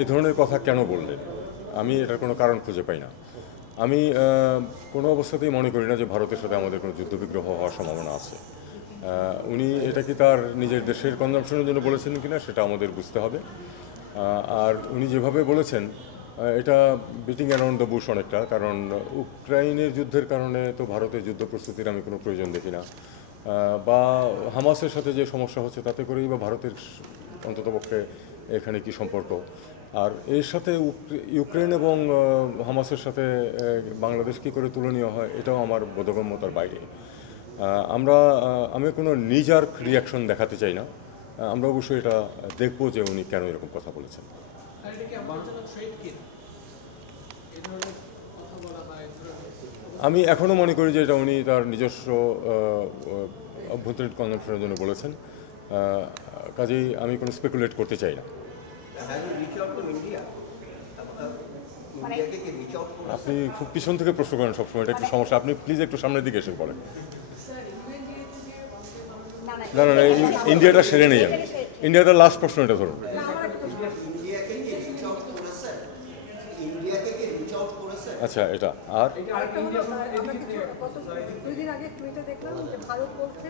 এই ধরনের কথা কেন বললেন, আমি এটার কোনো কারণ খুঁজে পাই না। আমি কোনো অবস্থাতেই মনে করি না যে ভারতের সাথে আমাদের কোনো যুদ্ধবিগ্রহ হওয়ার সম্ভাবনা আছে। উনি এটা কি তার নিজের দেশের কনজামশনের জন্য বলেছেন কিনা সেটা আমাদের বুঝতে হবে। আর উনি যেভাবে বলেছেন এটা বিটিং অ্যারাউন্ড দ্য বুশ অনেকটা, কারণ ইউক্রাইনের যুদ্ধের কারণে তো ভারতের যুদ্ধ প্রস্তুতির আমি কোনো প্রয়োজন দেখি না, বা হামাসের সাথে যে সমস্যা হচ্ছে তাতে করেই বা ভারতের অন্ততপক্ষে এখানে কি সম্পর্ক। আর এর সাথে ইউক্রেন এবং হামাসের সাথে বাংলাদেশ কী করে তুলনীয় হয় এটাও আমার বোধগম্যতার বাইরে। আমি কোনো নিজার্ক রিয়াকশন দেখাতে চাই না। আমরা অবশ্যই এটা দেখব যে উনি কেন এরকম কথা বলেছেন। আমি এখনও মনে করি যে এটা উনি তার নিজস্ব অভ্যন্তরীণ কনজাম্পশনের জন্য বলেছেন, কাজেই আমি কোনো স্পেকুলেট করতে চাই না। আপনি খুব পিছন থেকে প্রশ্ন করেন সবসময়, এটা একটু সমস্যা। আপনি প্লিজ একটু সামনের দিকে এসে পড়েন। না না, ইন্ডিয়াটা সেরে নেই আমি। ইন্ডিয়াটার লাস্ট প্রশ্ন এটা ধরুন। আচ্ছা, এটা আর দুদিন আগে টুইটে দেখলাম যে ভারত বলছে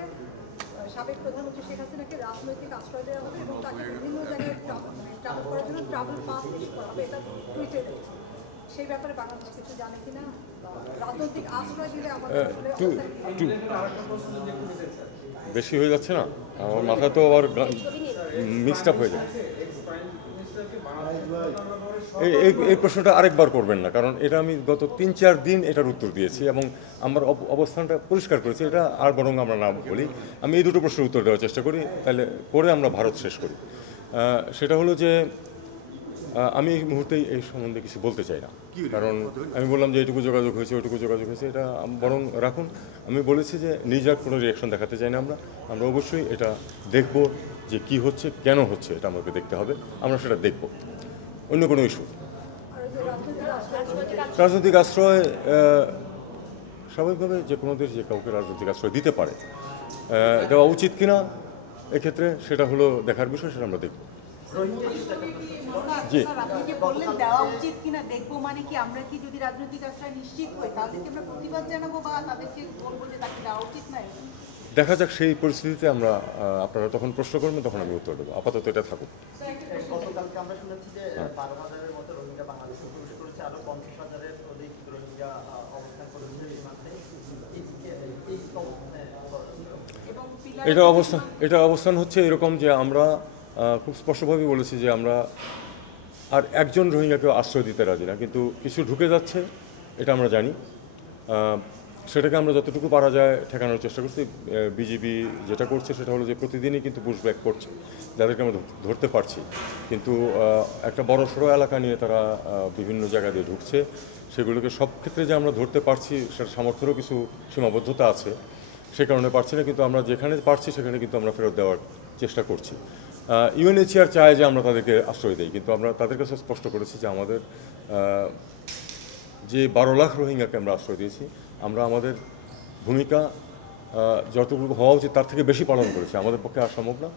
সাবেক প্রধানমন্ত্রী শেখ হাসিনাকে রাজনৈতিক আশ্রয় দেওয়া হবে এবং তাকে বিভিন্ন জায়গায় ট্রাভেল করার জন্য ট্রাভেল পাস ইস্যু করা হবে, এটা টুইটে দেখছি। সেই ব্যাপারে বাংলাদেশ কিছু জানে কিনা? রাজনৈতিক আশ্রয় দিলে আমাদের বেশি হয়ে যাচ্ছে না? আমার মাথা তো আবার মিক্সড আপ হয়ে যায়। এই প্রশ্নটা আরেকবার করবেন না, কারণ এটা আমি গত 3-4 দিন এটার উত্তর দিয়েছি এবং আমার অবস্থানটা পরিষ্কার করেছি। এটা আর বরং আমরা না বলি, আমি এই দুটো প্রশ্নের উত্তর দেওয়ার চেষ্টা করি, তাহলে করে আমরা ভারত শেষ করি। সেটা হলো যে আমি এই মুহূর্তেই এই সম্বন্ধে কিছু বলতে চাই না, কারণ আমি বললাম যে এইটুকু যোগাযোগ হয়েছে, ওইটুকু যোগাযোগ হয়েছে, এটা বরং রাখুন। আমি বলেছি যে নিজের কোনো রিয়াকশন দেখাতে চাই না। আমরা অবশ্যই এটা দেখব যে কি হচ্ছে, কেন হচ্ছে, এটা আমাকে দেখতে হবে। আমরা সেটা দেখব, অন্য কোনো ইস্যু। রাজনৈতিক আশ্রয় স্বাভাবিকভাবে যে কোনো দেশ যে কাউকে রাজনৈতিক আশ্রয় দিতে পারে, দেওয়া উচিত কিনা এক্ষেত্রে সেটা হলো দেখার বিষয়, সেটা আমরা দেখব। জি, আপনি যে বললেন দেওয়া উচিত কিনা দেখবো, মানে কি আমরা কি যদি রাজনৈতিক আশ্রয় নিশ্চিত হই তাহলে কি আমরা প্রতিবাদ জানাবো বা তাদেরকে বলবো যে তাকে দেওয়া উচিত না? দেখা যাক সেই পরিস্থিতিতে আমরা, আপনারা তখন প্রশ্ন করবেন, তখন আমি উত্তর দেবো। আপাতত এটা থাকুক। গতকালকে আমরা শুনেছি যে 12,000-এর মতো রোহিঙ্গা বাংলাদেশে প্রবেশ করেছে, আরো 50,000-এর অধিক রোহিঙ্গা অবস্থান করেছে সীমান্তে। এটা অবস্থান হচ্ছে এরকম যে আমরা খুব স্পষ্টভাবে বলেছি যে আমরা আর একজন রোহিঙ্গাকেও আশ্রয় দিতে রাজি না, কিন্তু কিছু ঢুকে যাচ্ছে, এটা আমরা জানি। সেটাকে আমরা যতটুকু পারা যায় ঠেকানোর চেষ্টা করছি। বিজিবি যেটা করছে সেটা হলো যে প্রতিদিনই কিন্তু পুশব্যাক করছে, যাদেরকে আমরা ধরতে পারছি, কিন্তু একটা বড় সড়ো এলাকা নিয়ে তারা বিভিন্ন জায়গা দিয়ে ঢুকছে। সেগুলোকে সব ক্ষেত্রে যে আমরা ধরতে পারছি সেটা সামর্থ্যেরও কিছু সীমাবদ্ধতা আছে, সে কারণে পারছি না, কিন্তু আমরা যেখানে পারছি সেখানে কিন্তু আমরা ফেরত দেওয়ার চেষ্টা করছি। ইউএনএইচসিআর চায় যে আমরা তাদেরকে আশ্রয় দিই, কিন্তু আমরা তাদের কাছে স্পষ্ট করেছি যে আমাদের যে 12 লাখ রোহিঙ্গাকে আমরা আশ্রয় দিয়েছি, আমরা আমাদের ভূমিকা যতটুকু হওয়া উচিত তার থেকে বেশি পালন করেছি। আমাদের পক্ষে আর সম্ভব না।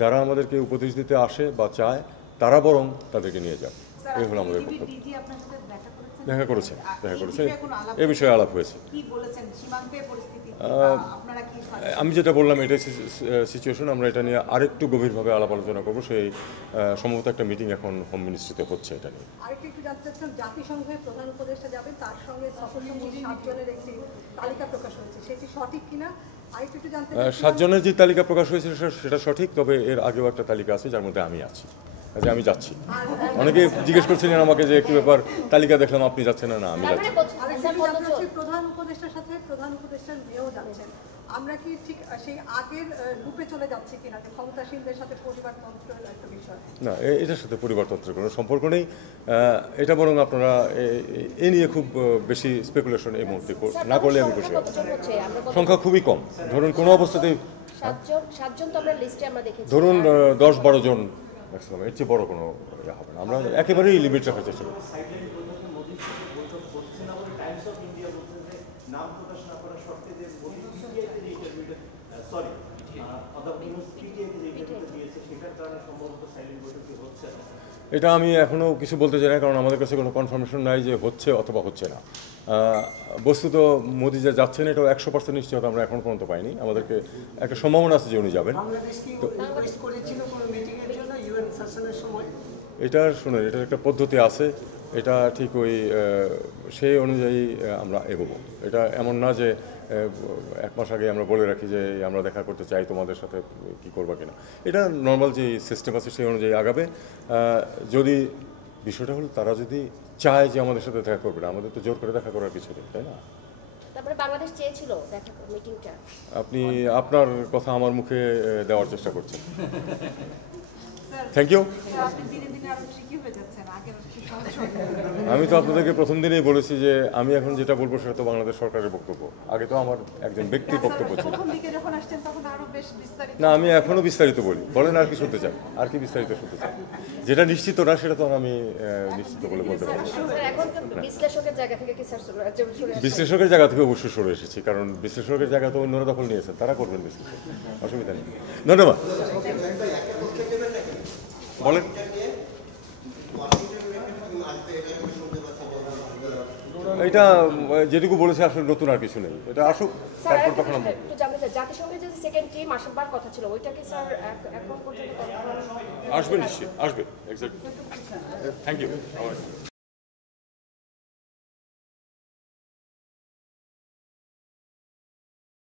যারা আমাদেরকে উপদেশ দিতে আসে বা চায় তারা বরং তাদেরকে নিয়ে যায়, এই হলো আমাদের পক্ষে। দেখা করেছে এ বিষয়ে আলাপ হয়েছে। আমি যেটা বললাম এটাই সিচুয়েশন। আমরা এটা নিয়ে আরেকটু গভীরভাবে আলাপ আলোচনা করবো। সেই সম্ভবত একটা মিটিং এখন হোম মিনিস্ট্রিতে হচ্ছে এটা নিয়ে। আরেকটু জানতে চাচ্ছিলাম, জাতিসংঘের প্রধান উপদেষ্টা যাবেন, তার সঙ্গে সফরসঙ্গী 7 জনের একটি তালিকা প্রকাশ হয়েছে, সেটি সঠিক কিনা? 7 জনের যে তালিকা প্রকাশ হয়েছে সেটা সঠিক, তবে এর আগেও একটা তালিকা আছে যার মধ্যে আমি আছি, কাজে আমি যাচ্ছি। অনেকে জিজ্ঞেস করছিলেন আমাকে যে কি ব্যাপার, তালিকা দেখলাম আপনি যাচ্ছেন না? না, আমি যাচ্ছি। প্রধান উপদেষ্টার সাথে প্রধান উপদেষ্টার মেয়েও যাচ্ছেন, আমরা কি ঠিক সেই আগের রূপে চলে যাচ্ছি কিনা, যে ক্ষমতাসীনদের সাথে পরিবারতন্ত্রের একটা বিষয়? না, এটার সাথে পরিবারতন্ত্রের কোনো সম্পর্ক নেই। এটা বরং আপনারা এ নিয়ে খুব বেশি স্পেকুলেশন এই মুহূর্তে না করলে আমি খুশি। সংখ্যা খুবই কম, ধরুন কোনো অবস্থাতেই ধরুন 10-12 জন ম্যাক্সিমাম, এর চেয়ে বড় কোনো হবে না। আমরা একেবারেই লিমিট রাখার চেষ্টা করি। এটা আমি এখনও কিছু বলতে চাই না, কারণ আমাদের কাছে কোনো কনফার্মেশন নাই যে হচ্ছে অথবা হচ্ছে না। বস্তুত মোদি যে যাচ্ছেন এটাও 100% নিশ্চয়তা আমরা এখন পর্যন্ত পাইনি। আমাদেরকে একটা সম্ভাবনা আছে যে উনি যাবেন। বাংলাদেশ কি রিকোয়েস্ট করেছিল কোনো মিটিংয়ের জন্য ইউএন সেশনের সময়? এটার শুনুন, এটার একটা পদ্ধতি আছে, এটা ঠিক ওই সেই অনুযায়ী আমরা এগোবো। এটা এমন না যে 1 মাস আগে আমরা বলে রাখি যে আমরা দেখা করতে চাই তোমাদের সাথে, কি করবা কিনা। এটা নর্মাল যে সিস্টেম আছে সেই অনুযায়ী আগাবে। যদি বিষয়টা হলো তারা যদি চায় যে আমাদের সাথে দেখা করবে না, আমাদের তো জোর করে দেখা করার কিছু নেই, তাই না? তারপরে বাংলাদেশ চেয়েছিল দেখা মিটিংটা। আপনি আপনার কথা আমার মুখে দেওয়ার চেষ্টা করছেন। Sir thank you. আপনি দিনে দিনে আরো ট্রিকি হয়ে যাচ্ছেন, আগের চেয়ে সহজ হয়ে যাচ্ছে। আমি তো আপনাদেরকে প্রথম দিনেই বলেছি যে আমি এখন যেটা বলবো সেটা তো বাংলাদেশ সরকারের বক্তব্য, আগে তো আমার একজন ব্যক্তির বক্তব্য ছিল। প্রথম দিকে যখন আসছেন তখন আরো বেশ বিস্তারিত। না, আমি এখনো বিস্তারিত বলি, বলেন আর কি শুনতে চান, আর কি বিস্তারিত শুনতে চান? যেটা নিশ্চিত না সেটা তো আর আমি নিশ্চিত বলে বলতে পারি না। স্যার এখন তো বিশ্লেষকের জায়গা থেকে কি স্যার সরে আসছে? বিশ্লেষকের জায়গা থেকে অবশ্যই সরে এসেছি, কারণ বিশ্লেষকের জায়গা তো অন্যরা দখল নিয়েছেন, তারা করবেন বিশ্লেষণ, অসুবিধা নেই। ধন্যবাদ। বলেন। এটা যেটুকু বলেছে আসলে নতুন আর কিছু নেই, এটা আসুক স্যার তারপর তখন আমরা একটু জানতে চাই, জাতিসংঘের যে সেকেন্ড টিম আসবার কথা ছিল ওইটা কি স্যার এখন পর্যন্ত confirm? আসবে, নিশ্চয়ই আসবে। এক্স্যাক্টলি। Thank you.